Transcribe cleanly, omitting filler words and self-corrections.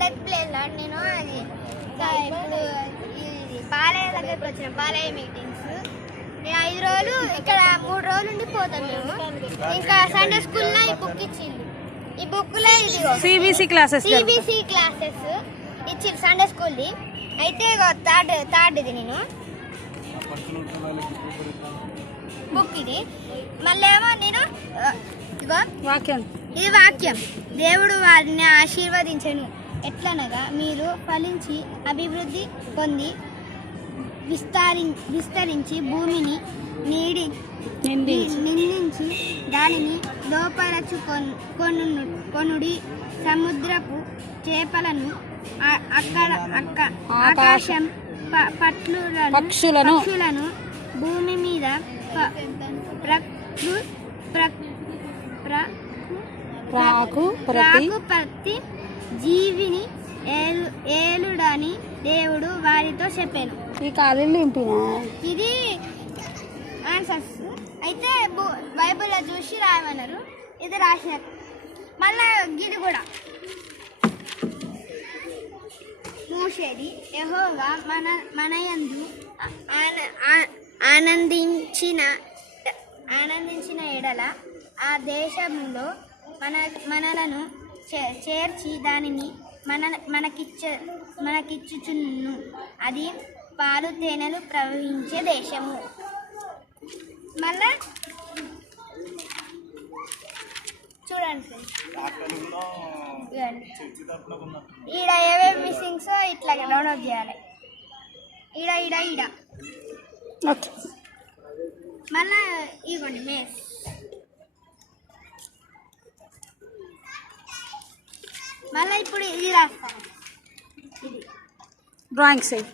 పండగ ప్లేస్లో నేను అది ఇప్పుడు బాలయ్య దగ్గరికి వచ్చిన బాలయ్య మీటింగ్స్ 5 రోజులు ఇక్కడ 3 రోజులు ఉండిపోతాం మేము. ఇంకా సండే స్కూల్లో ఈ బుక్ ఇచ్చింది. ఈ బుక్లో ఇది సిబిసి క్లాసెస్ ఇచ్చింది సండే స్కూల్ది. అయితే థర్డ్ ఇది నేను బుక్ ఇది. మళ్ళీ ఏమో నేను వాక్యం, ఇది వాక్యం. దేవుడు వారిని ఆశీర్వదించను ఎట్లనగా మీరు ఫలించి అభివృద్ధి పొంది విస్తరించి భూమిని నిందించి దానిని లోపరచుకొనుడి. సముద్రపు చేపలను ఆకాశం పక్షులను భూమి మీద ప్రతి జీవిని ఏలుడని దేవుడు వారితో చెప్పాను. ఈ కాలంలో ఇది ఆన్సర్స్. అయితే బైబిల్లో చూసి రాయమన్నారు. ఇది రాసిన మళ్ళా గిది కూడా మూసేది. యెహోవా మనయందు ఆనందించిన ఎడల ఆ దేశంలో మనలను చేర్చి దానిని మనకిచ్చుచున్ను. అది పాలు తేనెలు ప్రవహించే దేశము. మళ్ళా చూడండి ఈడ ఏమేమి మిస్సింగ్స్ ఇట్లా డౌన్లోడ్ చేయాలి. ఈడ మళ్ళా ఇవ్వండి మేస్. మళ్ళీ ఇప్పుడు ఇది రాస్తాను. ఇది డ్రాయింగ్ సైడ్